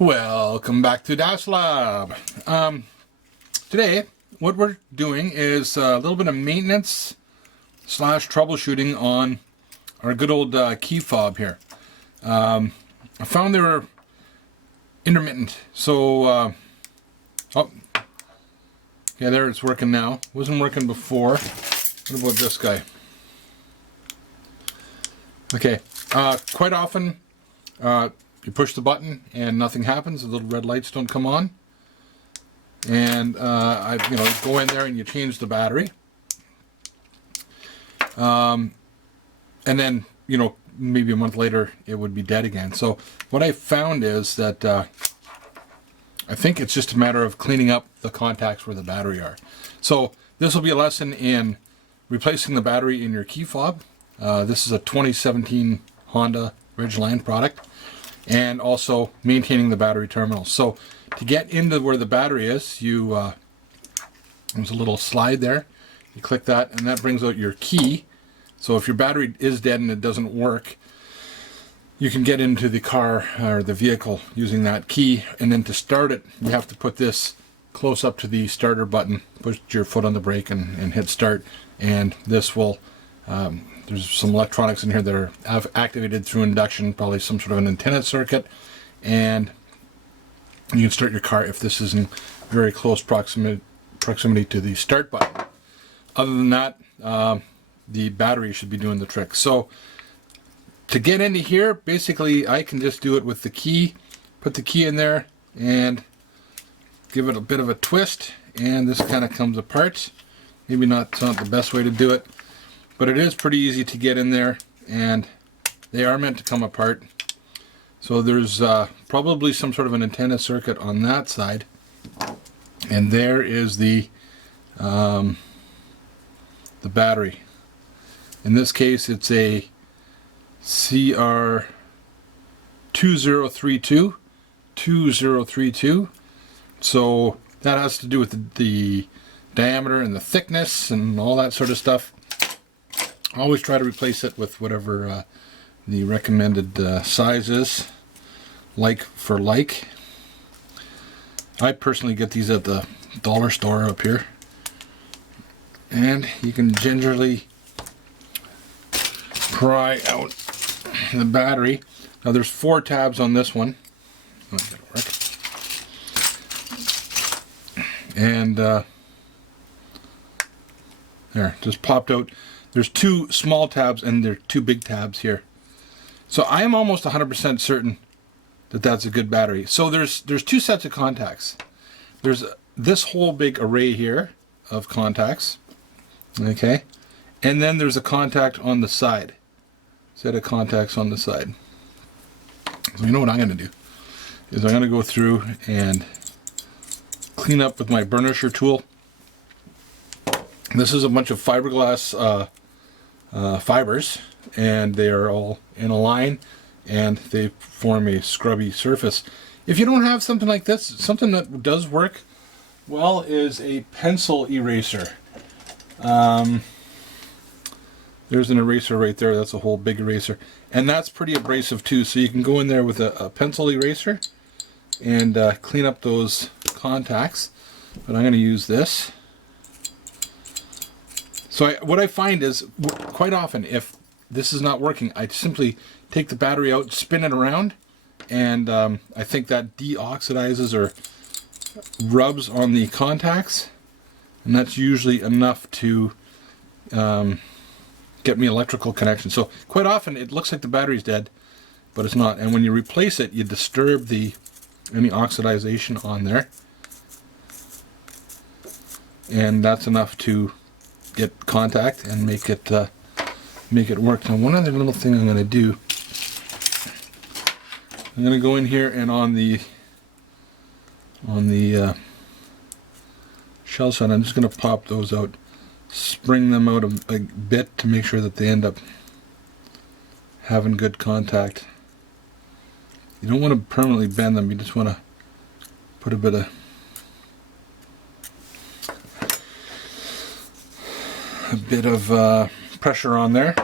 Welcome back to Dash Lab. Today, what we're doing is a little bit of maintenance / troubleshooting on our good old key fob here. I found they were intermittent, so oh, yeah, there it's working now. Wasn't working before. What about this guy? Okay, quite often. You push the button and nothing happens. The little red lights don't come on. And I go in there and you change the battery. And then maybe a month later it would be dead again. So what I found is that I think it's just a matter of cleaning up the contacts where the battery are. So this will be a lesson in replacing the battery in your key fob. This is a 2017 Honda Ridgeline product. And also maintaining the battery terminal. So to get into where the battery is, there's a little slide there. You click that and that brings out your key. So if your battery is dead and it doesn't work, you can get into the car or the vehicle using that key. And then to start it, you have to put this close up to the starter button, push your foot on the brake and hit start. And this will there's some electronics in here that are activated through induction, probably some sort of an antenna circuit, and you can start your car if this is in very close proximity to the start button. Other than that, the battery should be doing the trick. So to get into here, basically I can just do it with the key, put the key in there and give it a bit of a twist, and this kind of comes apart. Maybe not the best way to do it, but it is pretty easy to get in there, and they are meant to come apart. So there's probably some sort of an antenna circuit on that side, and there is the battery. In this case, it's a CR2032. So that has to do with the diameter and the thickness and all that sort of stuff. I always try to replace it with whatever the recommended size is, like for like. I personally get these at the dollar store up here. And you can gingerly pry out the battery. Now there's 4 tabs on this one. That'll work. And there, just popped out. There's 2 small tabs and there are 2 big tabs here. So I am almost 100% certain that that's a good battery. So there's 2 sets of contacts. There's this whole big array here of contacts. Okay. And then there's a contact on the side. Set of contacts on the side. So you know what I'm going to do is I'm going to go through and clean up with my burnisher tool. This is a bunch of fiberglass fibers, and they are all in a line and they form a scrubby surface. If you don't have something like this, something that does work well is a pencil eraser. There's an eraser right there. That's a whole big eraser, and that's pretty abrasive too, so you can go in there with a pencil eraser and clean up those contacts. But I'm going to use this. So what I find is, quite often, if this is not working, I simply take the battery out, spin it around, and I think that deoxidizes or rubs on the contacts, and that's usually enough to get me electrical connection. So quite often it looks like the battery's dead, but it's not. And when you replace it, you disturb any oxidization on there, and that's enough to get contact and make it work. Now, one other little thing I'm going to do, I'm going to go in here and on the shell side, I'm just going to pop those out, spring them out a bit to make sure that they end up having good contact. You don't want to permanently bend them, you just want to put a bit of pressure on there.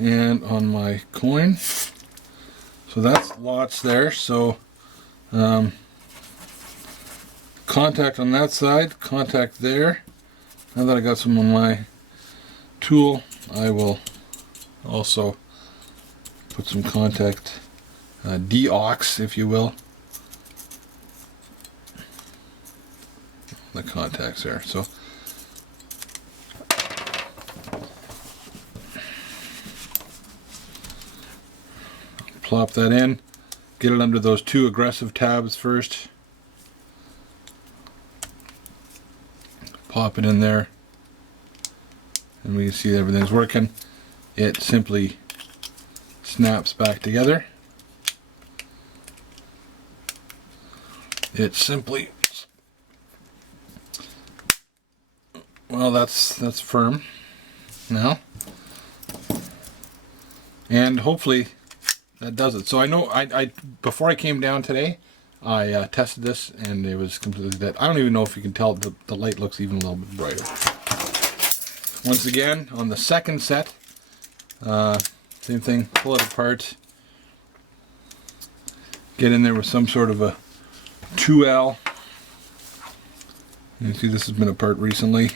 And on my coin, So that's lots there. So contact on that side, contact there. Now that I got some on my tool, I will also put some contact de-aux, if you will. The contacts there. So plop that in, get it under those 2 aggressive tabs first. Pop it in there, and we can see everything's working. It simply snaps back together. It simply, well, that's firm now, and hopefully that does it. So I know I before I came down today, I tested this and it was completely dead. I don't even know if you can tell, the light looks even a little bit brighter. Once again, on the second set, same thing, pull it apart, get in there with some sort of a 2L. You can see this has been apart recently.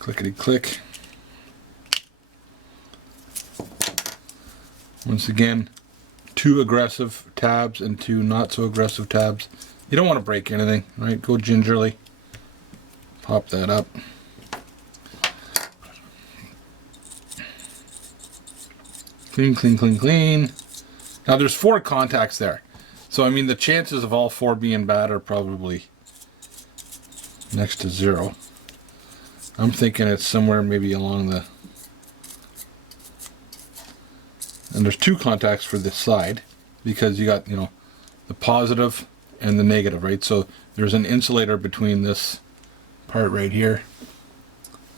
Clickety click. Once again, 2 aggressive tabs and 2 not so aggressive tabs. You don't want to break anything, right? Go gingerly. Pop that up. Clean, clean, clean, clean. Now there's 4 contacts there. So I mean the chances of all 4 being bad are probably next to 0. I'm thinking it's somewhere maybe along the... And there's 2 contacts for this side because you got, you know, the positive and the negative, right? So there's an insulator between this part right here.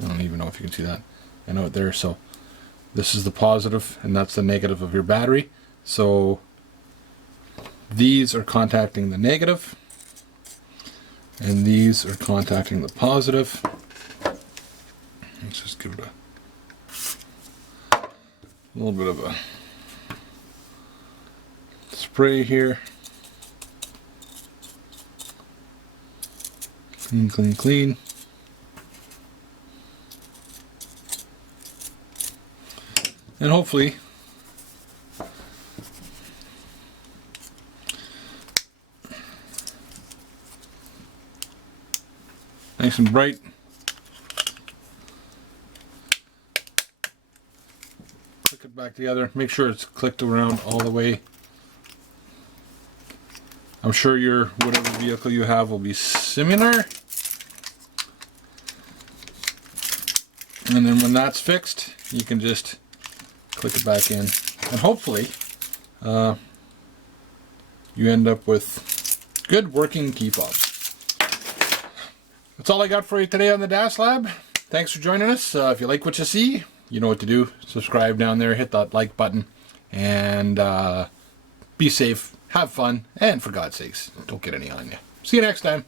I don't even know if you can see that. I know it there. So this is the positive and that's the negative of your battery. So these are contacting the negative and these are contacting the positive. Let's just give it a little bit of a spray here. Clean, clean, clean. And hopefully nice and bright. Click it back together. Make sure it's clicked around all the way. I'm sure your whatever vehicle you have will be similar. And then when that's fixed, you can just click it back in. And hopefully, you end up with good working key fobs. That's all I got for you today on the DAS Lab. Thanks for joining us. If you like what you see, you know what to do. Subscribe down there, hit that like button, and be safe, have fun, and for God's sakes, don't get any on you. See you next time.